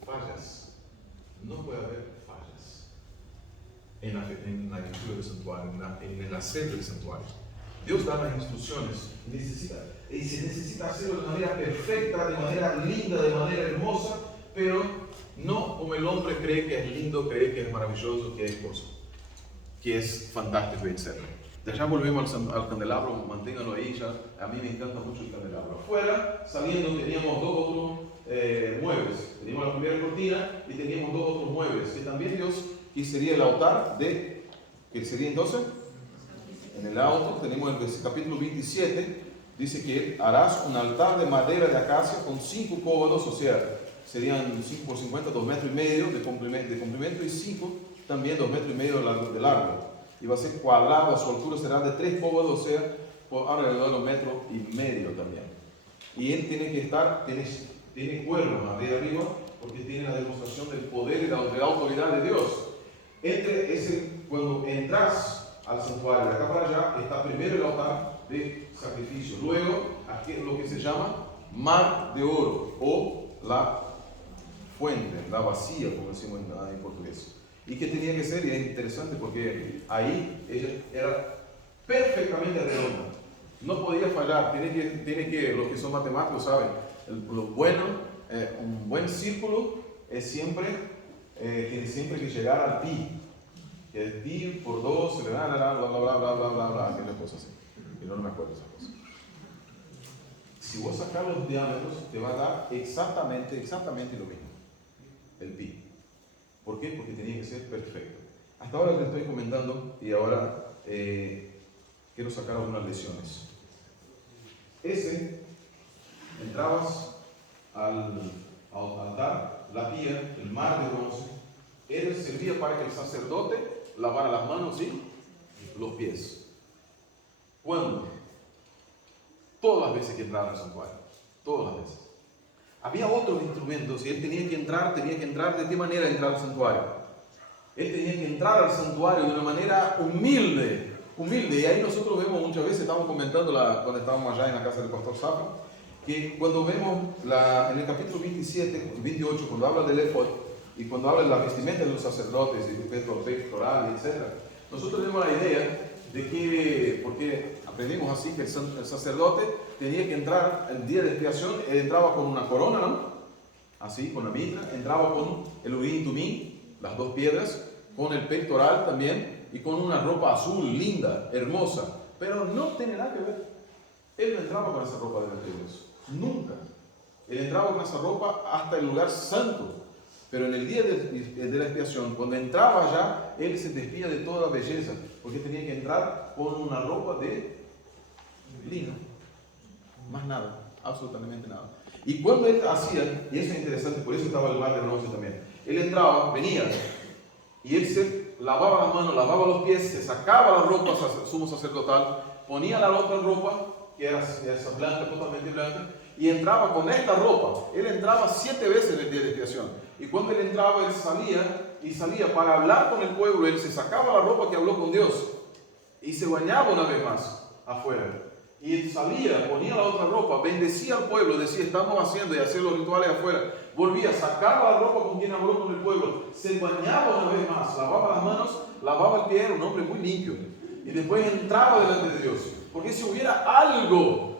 fallas. No puede haber fallas en la estructura del santuario, en el hacer del santuario. Dios da las instrucciones y se necesita hacerlo de manera perfecta, de manera linda, de manera hermosa, pero no como el hombre cree que es lindo, cree que es maravilloso, que es fantástico, etc. De allá volvemos al candelabro, manténganlo ahí ya. A mí me encanta mucho el candelabro. Afuera, saliendo, teníamos 2 otros muebles. Teníamos la primera cortina y teníamos 2 otros muebles. Que también Dios, que sería el altar que sería entonces, en el auto, tenemos el capítulo 27, dice que harás un altar de madera de acacia con 5 cóvados, o sea, serían 5 por 50, 2,5 metros de comprimento y 5 también 2,5 metros de largo. Y va a ser cuadrado, a su altura será de 3 cóvados, o sea, por alrededor de 1,5 metros también. Y él tiene que estar, tiene cuernos arriba, porque tiene la demostración del poder y de la autoridad de Dios. Cuando entras al santuario, de acá para allá, está primero el altar de sacrificio. Luego, aquí es lo que se llama mar de oro, o la fuente, la vacía, como decimos en portugués. ¿Y qué tenía que ser? Y es interesante porque ahí ella era perfectamente redonda. No podía fallar. Tiene que los que son matemáticos saben, lo bueno, un buen círculo es siempre, tiene siempre que llegar al pi. Que el pi por 2, bla, bla, bla, bla, bla, bla, bla, bla, bla, aquellas cosas así. Yo no me acuerdo de esas cosas. Si vos sacas los diámetros, te va a dar exactamente lo mismo. El pi. ¿Por qué? Porque tenía que ser perfecto. Hasta ahora les estoy comentando y ahora quiero sacar algunas lecciones. Entrabas al altar, la pía, el mar de bronce, servía para que el sacerdote lavara las manos y los pies. ¿Cuándo? Todas las veces que entraba al santuario. Todas las veces. Había otros instrumentos y él tenía que entrar. ¿De qué manera entrar al santuario? Él tenía que entrar al santuario de una manera humilde. Y ahí nosotros vemos muchas veces, estábamos comentando cuando estábamos allá en la casa del pastor Zafra, que cuando vemos en el capítulo 27, 28, cuando habla del éfod y cuando habla de la vestimenta de los sacerdotes y del pectoral, etc., nosotros tenemos la idea de que, porque aprendimos así, que el sacerdote tenía que entrar el día de expiación, él entraba con una corona, ¿no? Así, con la mitra, entraba con el urín y tumín, las dos piedras, con el pectoral también, y con una ropa azul, linda, hermosa, pero no tiene nada que ver. Él no entraba con esa ropa delante de Dios, nunca. Él entraba con esa ropa hasta el lugar santo, pero en el día de la expiación, cuando entraba allá, él se despía de toda belleza, porque tenía que entrar con una ropa de lino, más nada, absolutamente nada. Y cuando él hacía, y eso es interesante, por eso estaba el mar de bronce también, él entraba, venía, y él se lavaba las manos, lavaba los pies, se sacaba la ropa sumo sacerdotal, ponía la otra ropa, que era esa blanca, totalmente blanca, y entraba con esta ropa. Él entraba 7 veces en el día de expiación. Y cuando él entraba, él salía para hablar con el pueblo. Él se sacaba la ropa que habló con Dios y se bañaba una vez más afuera. Y él salía, ponía la otra ropa, bendecía al pueblo, decía, estamos haciendo y hacía los rituales afuera. Volvía, sacaba la ropa con quien habló con el pueblo, se bañaba una vez más, lavaba las manos, lavaba el pie, era un hombre muy limpio. Y después entraba delante de Dios. Porque si hubiera algo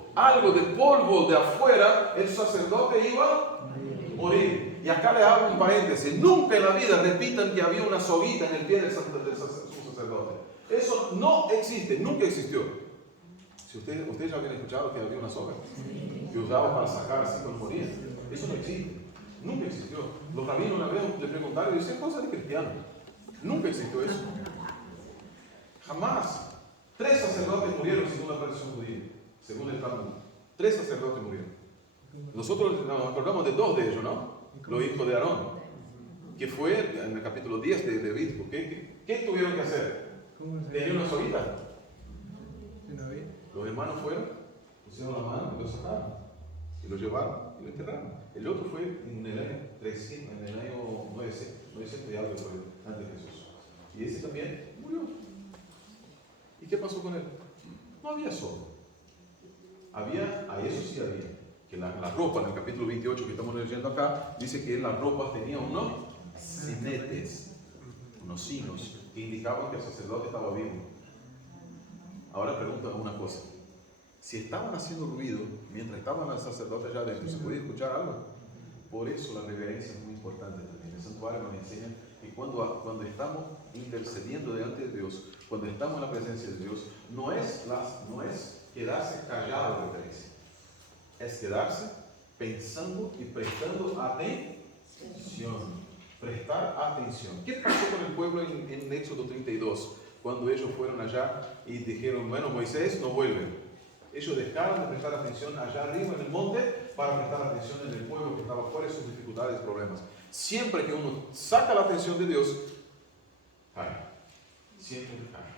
de polvo de afuera, el sacerdote iba a morir. Y acá le hago un paréntesis. Nunca en la vida repitan que había una soguita en el pie del sacerdote. Eso no existe, nunca existió. Si ustedes ya habían escuchado que había una soga que usaba para sacar así cuando morían. Eso no existe, nunca existió. Los rabinos una vez le preguntaron y dicen cosas de cristianos. Nunca existió eso. Jamás. 3 sacerdotes murieron según la tradición judía, según el Talmud. 3 sacerdotes murieron. Nosotros nos acordamos de 2 de ellos, ¿no? Los hijos de Aarón, que fue en el capítulo 10 de Levítico. ¿Qué tuvieron que hacer? ¿Tenían una soguita? Los hermanos fueron, pusieron la mano y lo sacaron, y lo llevaron y lo enterraron. El otro fue en el año 300, en el año 900 y algo fue antes de Jesús. Y ese también murió. ¿Y qué pasó con él? No había soga. Eso sí había. Que la ropa, en el capítulo 28 que estamos leyendo acá, dice que las ropas tenían unos cinetes, unos signos, que indicaban que el sacerdote estaba vivo. Ahora pregúntame una cosa. Si estaban haciendo ruido mientras estaban el sacerdote allá adentro, ¿se podía escuchar algo? Por eso la reverencia es muy importante también. El santuario nos enseña que cuando estamos intercediendo delante de Dios, cuando estamos en la presencia de Dios, no es quedarse callado en reverencia. Es quedarse pensando y prestando atención. Prestar atención. ¿Qué pasó con el pueblo en Éxodo 32? Cuando ellos fueron allá y dijeron, bueno, Moisés no vuelve. Ellos dejaron de prestar atención allá arriba en el monte para prestar atención en el pueblo que estaba fuera de sus dificultades y problemas. Siempre que uno saca la atención de Dios, cae. Siempre cae.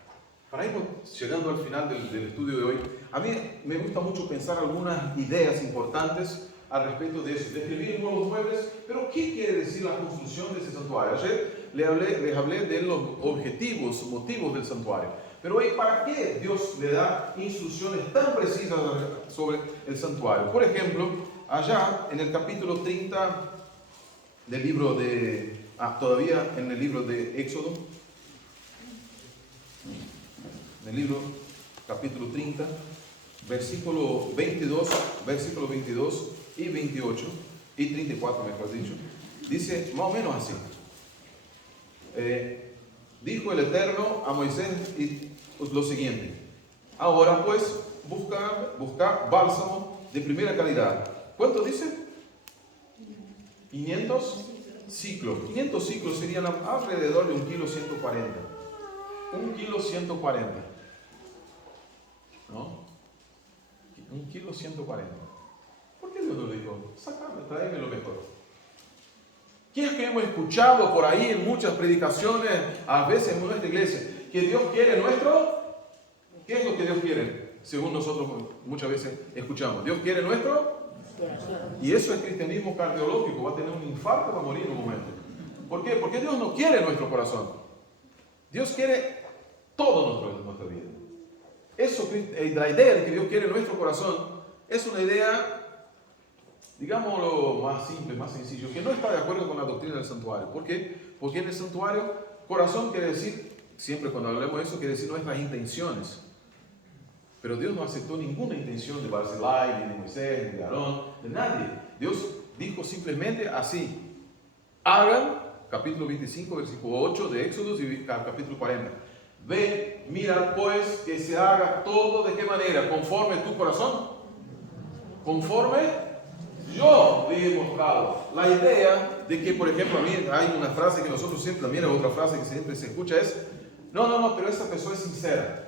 Para ir llegando al final del estudio de hoy, a mí me gusta mucho pensar algunas ideas importantes al respecto de eso. Describir nuevos muebles, pero ¿qué quiere decir la construcción de ese santuario? Ayer les hablé de los objetivos, motivos del santuario. Pero hoy, ¿para qué Dios le da instrucciones tan precisas sobre el santuario? Por ejemplo, allá en el capítulo 30 del libro todavía en el libro de Éxodo, en el libro capítulo 30, versículo 22 y 28, y 34 mejor dicho, Dice más o menos así. Dijo el Eterno a Moisés lo siguiente: ahora pues busca bálsamo de primera calidad. ¿Cuánto dice? 500 ciclos. 500 ciclos serían alrededor de 1,140 kg. 1,140 kg. ¿No? 1,140 kg. ¿Por qué Dios no le dijo? Sácame, tráeme lo mejor? ¿Qué es que hemos escuchado por ahí en muchas predicaciones, a veces en nuestra iglesia? Que Dios quiere nuestro. ¿Qué es lo que Dios quiere? Según nosotros muchas veces escuchamos. Dios quiere nuestro. Y eso es cristianismo cardiológico. Va a tener un infarto, va a morir en un momento. ¿Por qué? Porque Dios no quiere nuestro corazón. Dios quiere todo nuestra vida. Eso, la idea de que Dios quiere nuestro corazón es una idea, digámoslo más simple, más sencillo, que no está de acuerdo con la doctrina del santuario. ¿Por qué? Porque en el santuario, corazón quiere decir, siempre cuando hablemos de eso, quiere decir nuestras intenciones. Pero Dios no aceptó ninguna intención de Barzillai, ni de Moisés, ni de Aarón, de nadie. Dios dijo simplemente así: hagan, capítulo 25, versículo 8 de Éxodo y capítulo 40. Ve, mira pues que se haga todo de qué manera, conforme tu corazón, conforme yo le he mostrado. La idea de que, por ejemplo, a mí hay una frase que nosotros siempre, también hay otra frase que siempre se escucha es: no, pero esa persona es sincera.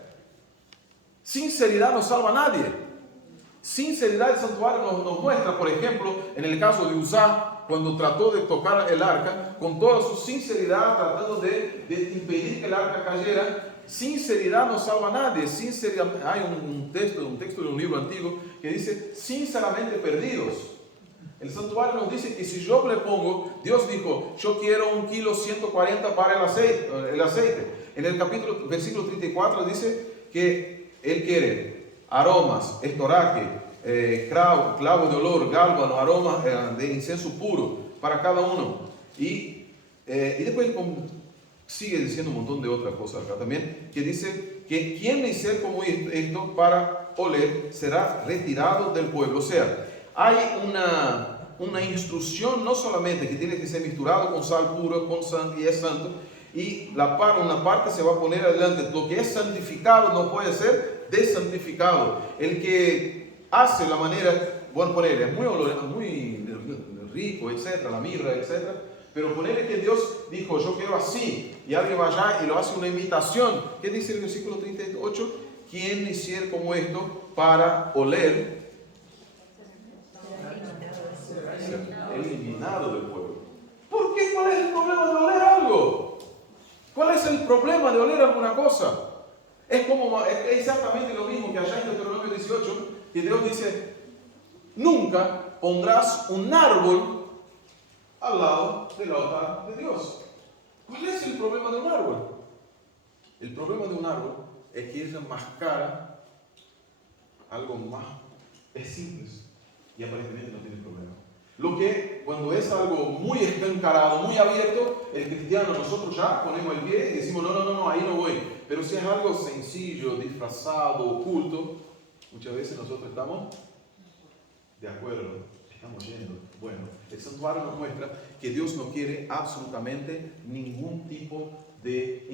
Sinceridad no salva a nadie. Sinceridad, el santuario nos muestra, por ejemplo, en el caso de Uzá, cuando trató de tocar el arca, con toda su sinceridad, tratando de impedir que el arca cayera. Sinceridad no salva a nadie. Hay un texto de un libro antiguo que dice: sinceramente perdidos. El santuario nos dice que si yo le pongo, Dios dijo: yo quiero 1,140 kg para el aceite. En el versículo 34 dice que Él quiere aromas, estoraque, clavo de olor, gálbano, aromas de incienso puro para cada uno. Y después sigue diciendo un montón de otras cosas acá también, que dice que quien hiciera como esto para oler será retirado del pueblo. O sea, hay una instrucción, no solamente que tiene que ser misturado con sal puro, con sangre, y es santo, y una parte se va a poner adelante. Lo que es santificado no puede ser desantificado. El que hace la manera, bueno, ponerle, es muy rico, etcétera, la mirra, etcétera, pero ponerle que Dios dijo: yo quiero así, y alguien va allá y lo hace una imitación. ¿Qué dice el versículo 38? ¿Quién hiciera como esto para oler? Eliminado del pueblo. ¿Por qué? ¿Cuál es el problema de oler algo? ¿Cuál es el problema de oler alguna cosa? Es exactamente lo mismo que allá en Deuteronomio 18, que Dios dice: nunca pondrás un árbol al lado del altar de Dios. ¿Cuál es el problema de un árbol? El problema de un árbol es que es más cara, algo más, es simple y aparentemente no tiene problema. Lo que cuando es algo muy escancarado, muy abierto, el cristiano, nosotros ya ponemos el pie y decimos: no, ahí no voy. Pero si es algo sencillo, disfrazado, oculto, muchas veces nosotros estamos de acuerdo, estamos yendo. Bueno, el santuario nos muestra que Dios no quiere absolutamente ningún tipo de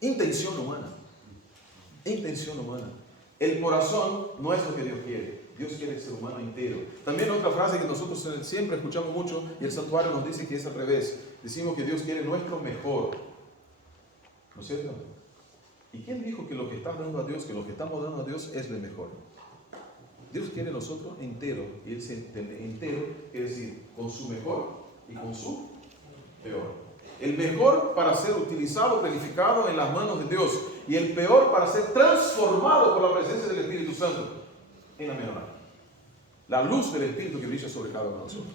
intención humana. Intención humana. El corazón no es lo que Dios quiere. Dios quiere el ser humano entero. También otra frase que nosotros siempre escuchamos mucho, y el santuario nos dice que es al revés. Decimos que Dios quiere nuestro mejor. ¿No es cierto? ¿Y quién dijo que lo que estamos dando a Dios, que lo que estamos dando a Dios es lo mejor? Dios quiere nosotros entero. Y ese entero quiere decir con su mejor y con su peor. El mejor para ser utilizado, planificado en las manos de Dios. Y el peor para ser transformado por la presencia del Espíritu Santo en la menorá. La luz del Espíritu que brilla sobre cada uno de nosotros.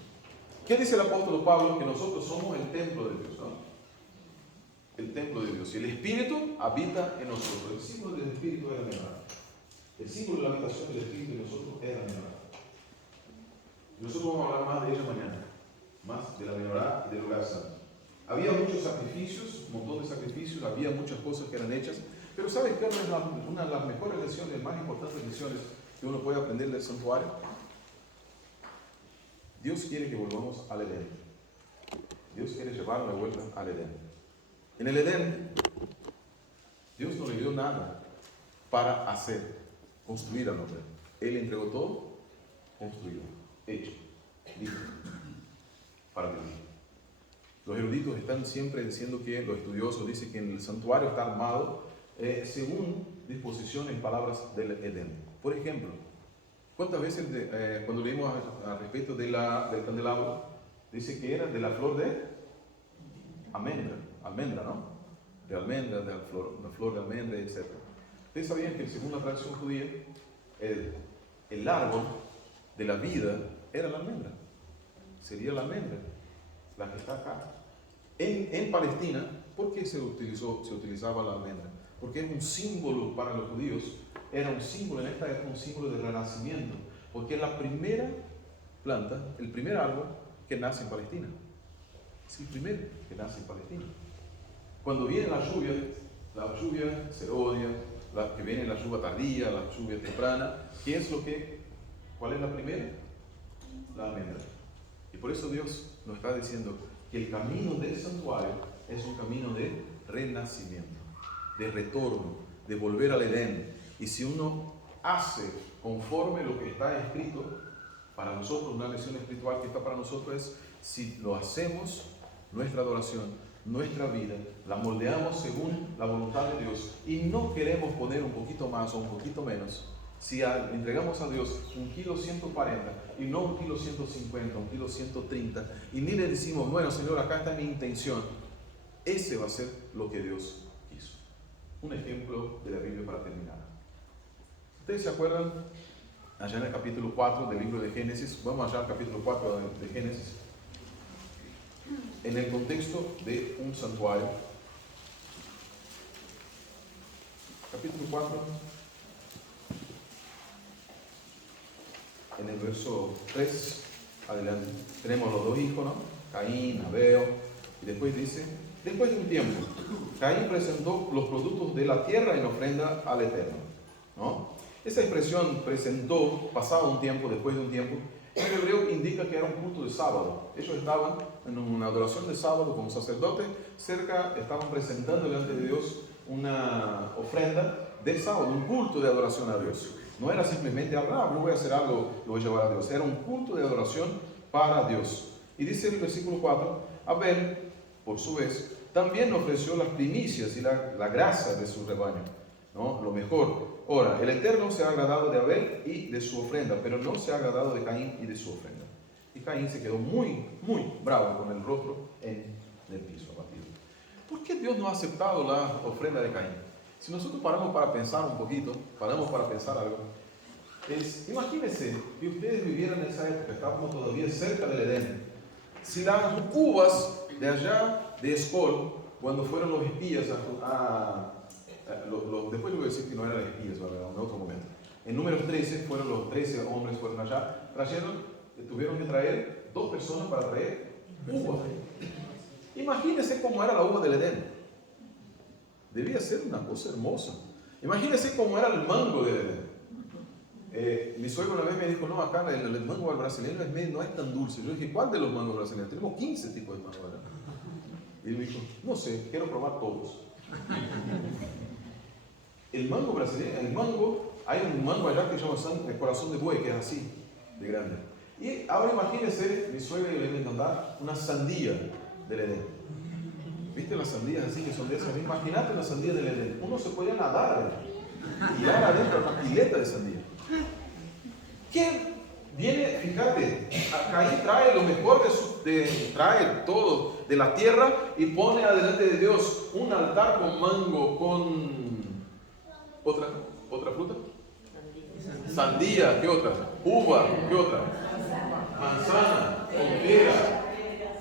¿Qué dice el apóstol Pablo? Que nosotros somos el templo de Dios, ¿no? El templo de Dios. Y el Espíritu habita en nosotros. El símbolo del Espíritu es la menorá. El símbolo de la habitación del Espíritu en nosotros es la menorá. Nosotros vamos a hablar más de ella mañana. Más de la menorá y del lugar santo. Había muchos sacrificios, un montón de sacrificios, había muchas cosas que eran hechas. Pero ¿sabes qué es una de las mejores lecciones, más importantes lecciones que uno puede aprender del santuario? Dios quiere que volvamos al Edén. Dios quiere llevarlo de vuelta al Edén. En el Edén, Dios no le dio nada para hacer, construir al hombre. Él entregó todo, construido, hecho, listo, para vivir. Los eruditos están siempre diciendo que, los estudiosos dicen que el santuario está armado según disposición en palabras del Edén. Por ejemplo, ¿cuántas veces cuando leímos al respecto del candelabro, dice que era de la flor de almendra, ¿no? De almendra, de la flor de almendra, etc. Ustedes sabían que según la tradición judía, el árbol de la vida era la almendra. Sería la almendra, la que está acá. En Palestina, ¿por qué se utilizaba la almendra? Porque es un símbolo para los judíos, era un símbolo, en esta época, un símbolo de renacimiento, porque es la primera planta, el primer árbol que nace en Palestina. Es el primero que nace en Palestina. Cuando viene la lluvia se odia, que viene la lluvia tardía, la lluvia temprana. ¿Cuál es la primera? La almendra. Y por eso Dios nos está diciendo que el camino del santuario es un camino de renacimiento, de retorno, de volver al Edén. Y si uno hace conforme lo que está escrito, para nosotros, una lección espiritual que está para nosotros es, si lo hacemos, nuestra adoración, nuestra vida, la moldeamos según la voluntad de Dios y no queremos poner un poquito más o un poquito menos, si entregamos a Dios 1,140 kg y no 1,150 kg, 1,130 kg, y ni le decimos, bueno Señor, acá está mi intención, ese va a ser lo que Dios quiso. Un ejemplo de la Biblia para terminar. ¿Ustedes se acuerdan? Allá en el capítulo 4 del libro de Génesis, vamos allá al capítulo 4 de Génesis, en el contexto de un santuario. Capítulo 4, en el verso 3, adelante, tenemos los dos hijos, ¿no? Caín, Abel, y después dice, después de un tiempo, Caín presentó los productos de la tierra en ofrenda al Eterno, ¿no? Esa expresión presentó, pasado un tiempo, después de un tiempo, en hebreo indica que era un culto de sábado. Ellos estaban en una adoración de sábado como sacerdotes, estaban presentando delante de Dios una ofrenda de sábado, un culto de adoración a Dios. No era simplemente, yo voy a hacer algo, lo voy a llevar a Dios. Era un culto de adoración para Dios. Y dice el versículo 4, Abel, por su vez, también ofreció las primicias y la grasa de su rebaño, ¿no? Lo mejor. Ahora, el Eterno se ha agradado de Abel y de su ofrenda, pero no se ha agradado de Caín y de su ofrenda. Y Caín se quedó muy, muy bravo con el rostro en el piso abatido. ¿Por qué Dios no ha aceptado la ofrenda de Caín? Si nosotros paramos para pensar un poquito, paramos para pensar algo, imagínense que ustedes vivieran en esa época, estábamos todavía cerca del Edén. Si las uvas de allá de Escol, cuando fueron los espías después le voy a decir que no eran espías, en otro momento. En Números 13, fueron los 13 hombres fueron allá, tuvieron que traer 2 personas para traer uva. Imagínense cómo era la uva del Edén. Debía ser una cosa hermosa. Imagínense cómo era el mango del Edén. Mi suegro una vez me dijo, no, acá el mango brasileño no es tan dulce. Yo dije, ¿cuál de los mangos brasileños? Tenemos 15 tipos de mango, ¿verdad? Y él me dijo, no sé, quiero probar todos. El mango brasileño, hay un mango allá que se llama el corazón de buey, que es así, de grande. Y ahora imagínense, mi suegra le iba a encantar una sandía del Edén. ¿Viste las sandías así que son de esas? Imagínate una sandía del Edén. Uno se podía nadar y dar adentro una pileta de sandía. ¿Qué viene? Fíjate, Caín trae lo mejor trae todo de la tierra y pone adelante de Dios un altar con mango, con otra fruta. Sandía, ¿qué otra? Uva, ¿qué otra? Manzana, con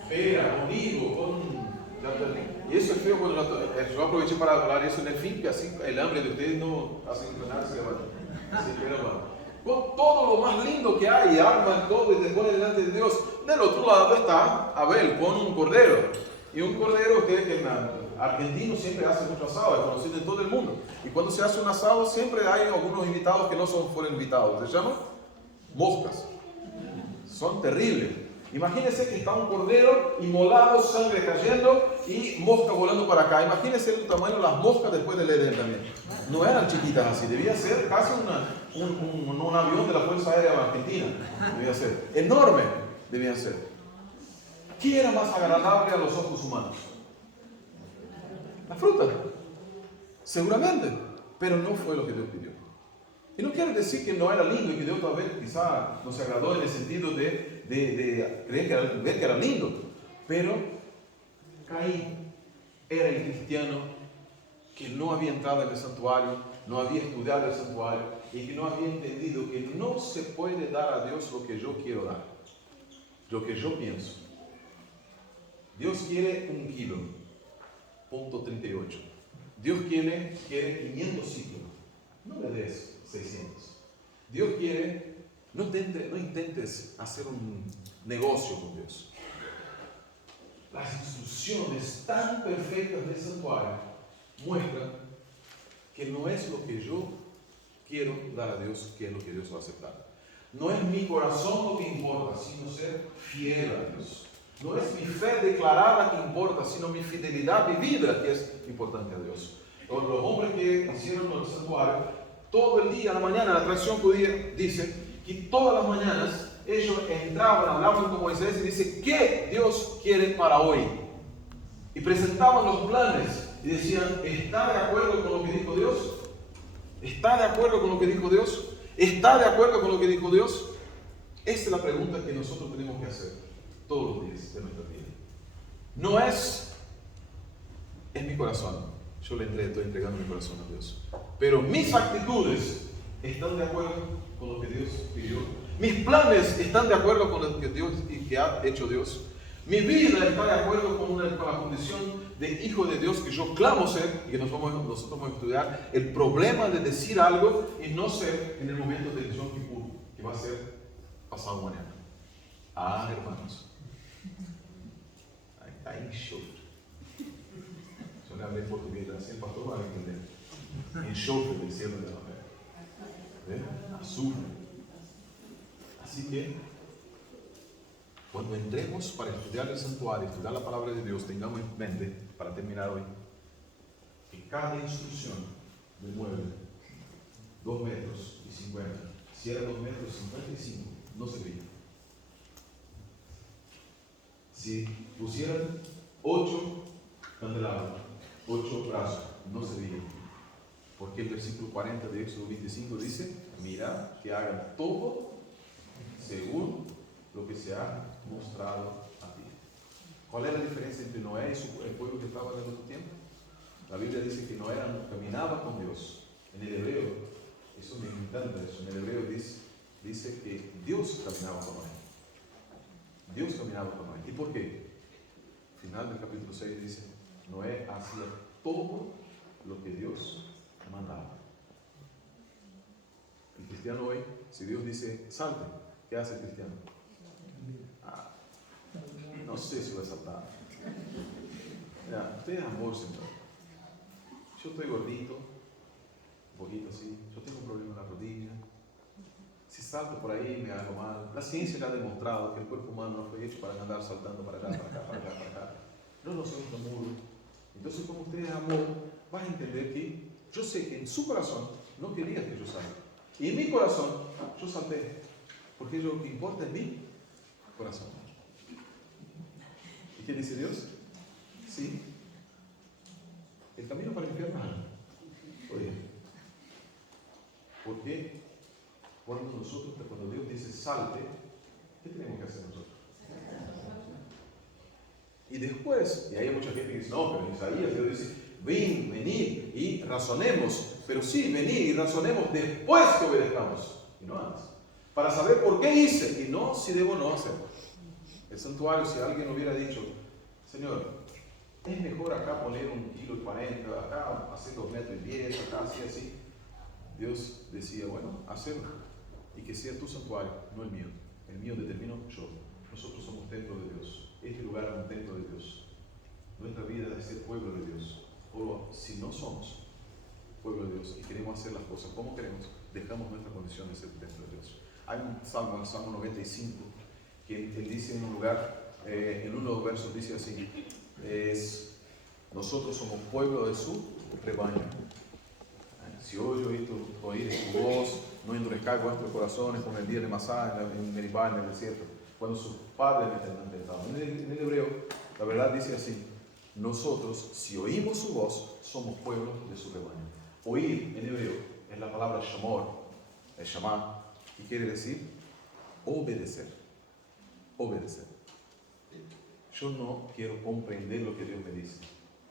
pera, con higo, y eso es feo cuando yo aproveché para hablar eso en el fin, que así el hambre de ustedes no hace nada, con todo lo más lindo que hay, arman todo y te ponen delante de Dios. Del otro lado está Abel con un cordero. Y un cordero, ustedes que en argentino siempre hace mucho asado, es conocido en todo el mundo. Y cuando se hace un asado siempre hay algunos invitados que no fueron invitados. Se llaman moscas. Son terribles. Imagínense que está un cordero inmolado, sangre cayendo y mosca volando para acá. Imagínense el tamaño de las moscas después del Edén también. No eran chiquitas así, debía ser casi un avión de la Fuerza Aérea Argentina. Debía ser enorme, debían ser. ¿Qué era más agradable a los ojos humanos? La fruta, seguramente, pero no fue lo que Dios pidió. Y no quiere decir que no era lindo y que Dios tal vez quizá no se agradó en el sentido de creer ver que era lindo. Pero Caín era el cristiano que no había entrado en el santuario, no había estudiado el santuario y que no había entendido que no se puede dar a Dios lo que yo quiero dar, lo que yo pienso. Dios quiere 1 kilo, punto 38. Dios quiere 500 ciclos, no le des 600. Dios quiere, no intentes hacer un negocio con Dios. Las instrucciones tan perfectas del santuario muestran que no es lo que yo quiero dar a Dios, que es lo que Dios va a aceptar. No es mi corazón lo que importa, sino ser fiel a Dios. No es mi fe declarada que importa, sino mi fidelidad vivida que es importante a Dios. Los hombres que hicieron el santuario, todo el día, a la mañana, la tradición judía dice que todas las mañanas ellos entraban, hablaban con Moisés y dice, ¿qué Dios quiere para hoy? Y presentaban los planes y decían, ¿está de acuerdo con lo que dijo Dios? ¿Está de acuerdo con lo que dijo Dios? ¿Está de acuerdo con lo que dijo Dios? Esa es la pregunta que nosotros tenemos que hacer todos los días de nuestra vida. No es mi corazón. Yo estoy entregando mi corazón a Dios. Pero mis actitudes están de acuerdo con lo que Dios pidió. Mis planes están de acuerdo con lo que Dios y que ha hecho Dios. Mi vida está de acuerdo con la condición de hijo de Dios que yo clamo ser, y que nosotros vamos a estudiar el problema de decir algo y no ser en el momento del Yom Kippur, que va a ser pasado mañana. Ah, hermanos. Ahí enxofre. Yo le hablé portugués, así el pastor va a entender. Enxofre del cielo de la fe. Azufre. Así que, cuando entremos para estudiar el santuario, estudiar la palabra de Dios, tengamos en mente, para terminar hoy, que cada instrucción del mueble, 2 metros y 50, si era 2 metros y 55, no servía. Si pusieran 8 candelabros, 8 brazos, no servía. Porque el versículo 40 de Éxodo 25 dice, mira que hagan todo según lo que se ha mostrado a ti. ¿Cuál es la diferencia entre Noé y el pueblo que estaba en el otro tiempo? La Biblia dice que Noé caminaba con Dios. En el hebreo, eso me encanta eso, en el hebreo dice que Dios caminaba con Noé. Dios caminaba con Noé. ¿Y por qué? Al final del capítulo 6 dice, Noé hacía todo lo que Dios mandaba. El cristiano hoy, si Dios dice, salte, ¿qué hace el cristiano? No sé si va a saltar. Mira, usted es amor, Señor. Yo estoy gordito, un poquito así, yo tengo un problema en la rodilla. Si salto por ahí me hago mal. La ciencia ya ha demostrado que el cuerpo humano no fue hecho para andar saltando para allá, para acá, para acá, para acá. No lo somos muro. Entonces, como usted es amor, vas a entender que yo sé que en su corazón no quería que yo salte. Y en mi corazón yo salté. Porque lo que importa es mi corazón. ¿Y qué dice Dios? Sí. El camino para el infierno. Oye, ¿por qué? Cuando Dios dice salte, ¿qué tenemos que hacer nosotros? Y después, y hay mucha gente que dice, no, pero en Isaías Dios dice, venid y razonemos. Pero sí, venid y razonemos después que obedezcamos, y no antes. Para saber por qué hice, y no si debo no hacerlo. El santuario, si alguien hubiera dicho, Señor, es mejor acá poner 1,40 kg, acá hacer 2,10 metros, acá así. Dios decía, bueno, hacerlo. Y que sea tu santuario, no el mío. El mío determino yo. Nosotros somos templo de Dios. Este lugar es un templo de Dios. Nuestra vida debe ser pueblo de Dios. O si no somos pueblo de Dios y queremos hacer las cosas como queremos, dejamos nuestra condición de ser templo de Dios. Hay un salmo, el Salmo 95, que él dice en un lugar, en uno de los versos dice así, nosotros somos pueblo de su rebaño. Si hoy oír su voz, no endurezcáis vuestros corazones como el día de Masá en Meribá, en el desierto, cuando sus padres me tendrán tentado. En el hebreo, la verdad dice así, nosotros, si oímos su voz, somos pueblo de su rebaño. Oír en hebreo es la palabra shamor, es shamá, y quiere decir obedecer. Obedecer. Yo no quiero comprender lo que Dios me dice.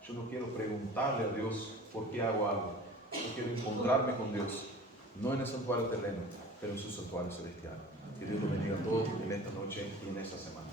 Yo no quiero preguntarle a Dios por qué hago algo. Yo quiero encontrarme con Dios, no en el santuario terreno, pero en su santuario celestial. Que Dios lo bendiga a todos en esta noche y en esta semana.